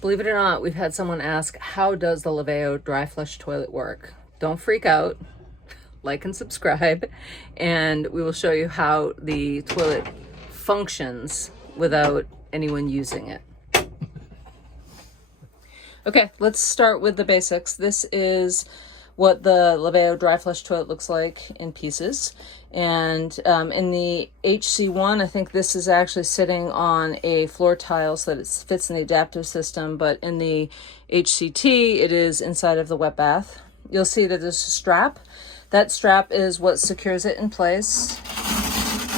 Believe it or not, we've had someone ask, how does the Laveo Dry Flush toilet work? Don't freak out. Like and subscribe, and we will show you how the toilet functions without anyone using it. Okay, let's start with the basics. This is what the Laveo Dry Flush toilet looks like in pieces. And in the HC1, I think this is actually sitting on a floor tile so that it fits in the adaptive system, but in the HCT, it is inside of the wet bath. You'll see that there's a strap. That strap is what secures it in place.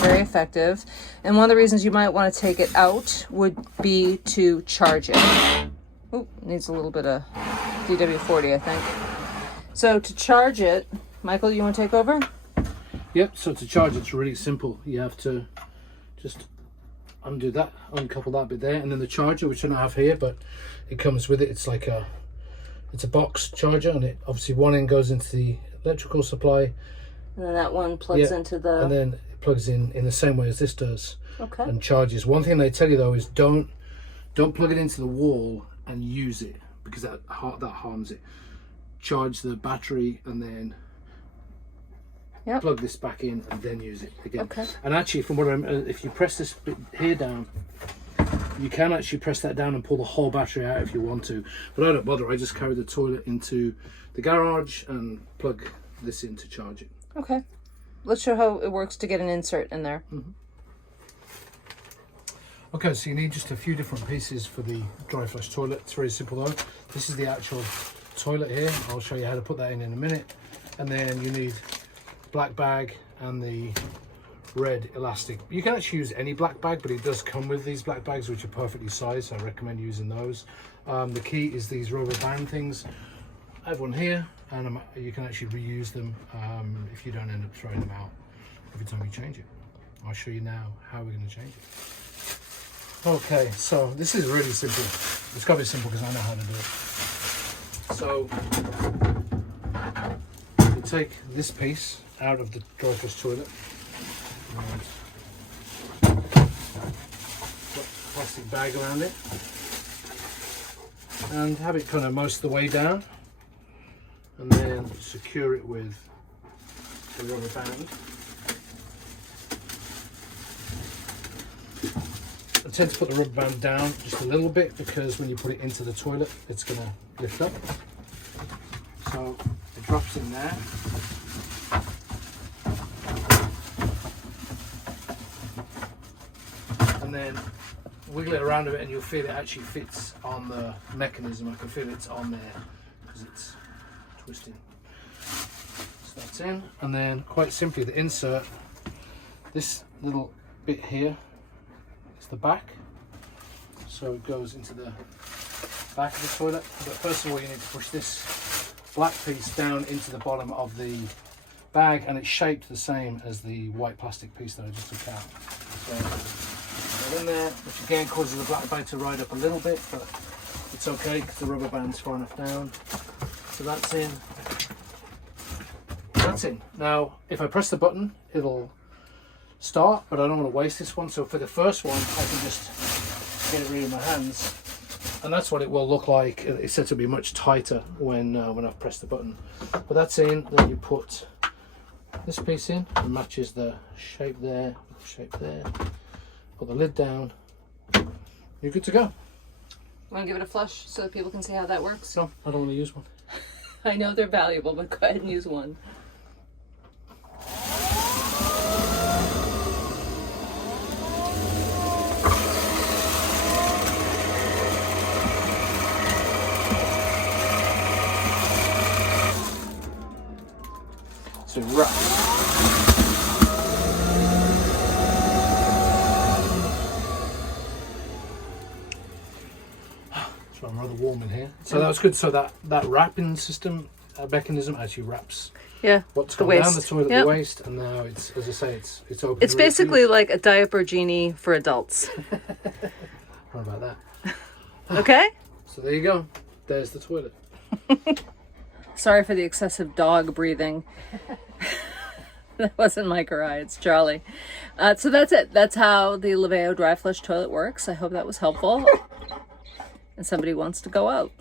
Very effective. And one of the reasons you might want to take it out would be to charge it. Oh, needs a little bit of DW40, I think. So to charge it, Michael, you want to take over? Yep, so to charge it's really simple. You have to just undo that, uncouple that bit there, and then the charger, which I don't have here, but it comes with it. It's like it's a box charger, and it obviously one end goes into the electrical supply, and then that one plugs into the, and then it plugs in the same way as this does. Okay. And charges. One thing they tell you though is don't plug it into the wall and use it, because that harms it. Charge the battery and then plug this back in and then use it again. Okay. And actually, from what if you press this bit here down, you can actually press that down and pull the whole battery out if you want to, but I don't bother. I just carry the toilet into the garage and plug this in to charge it. Okay, let's show how it works to get an insert in there. Okay, so you need just a few different pieces for the dry flush toilet. It's very simple though. This is the actual toilet here. I'll show you how to put that in a minute. And then you need black bag and the red elastic. You can actually use any black bag, but it does come with these black bags which are perfectly sized, so I recommend using those. The key is these rubber band things. I have one here, and you can actually reuse them if you don't end up throwing them out every time you change it. I'll show you now how we're going to change it. Okay, so this is really simple. It's got to be simple because I know how to do it. So you take this piece out of the dry flush toilet and put a plastic bag around it and have it kind of most of the way down, and then secure it with the rubber band. I tend to put the rubber band down just a little bit because when you put it into the toilet it's going to lift up. So it drops in there. And then wiggle it around a bit and you'll feel it actually fits on the mechanism. I can feel it's on there because it's twisting. So that's in, and then quite simply the insert, this little bit here is the back, so it goes into the back of the toilet. But first of all you need to push this black piece down into the bottom of the bag, and it's shaped the same as the white plastic piece that I just took out. So in there, which again causes the black bag to ride up a little bit, but it's okay because the rubber band's far enough down. So that's in. That's in. Now, if I press the button, it'll start, but I don't want to waste this one. So for the first one, I can just get it really in my hands, and that's what it will look like. It's said to be much tighter when I've pressed the button. But that's in. Then you put this piece in, it matches the shape there, shape there. Put the lid down. You're good to go. Want to give it a flush so that people can see how that works? No, I don't want to use one. I know they're valuable, but go ahead and use one. So rough. So I'm rather warm in here. So that was good. So that wrapping system mechanism actually wraps what's going down the toilet, the waste, and now it's, as I say, it's open. It's basically like a diaper genie for adults. How about that? Okay. So there you go. There's the toilet. Sorry for the excessive dog breathing. That wasn't Mike or I, it's Charlie. So that's it. That's how the Laveo Dry Flush toilet works. I hope that was helpful. and somebody wants to go out.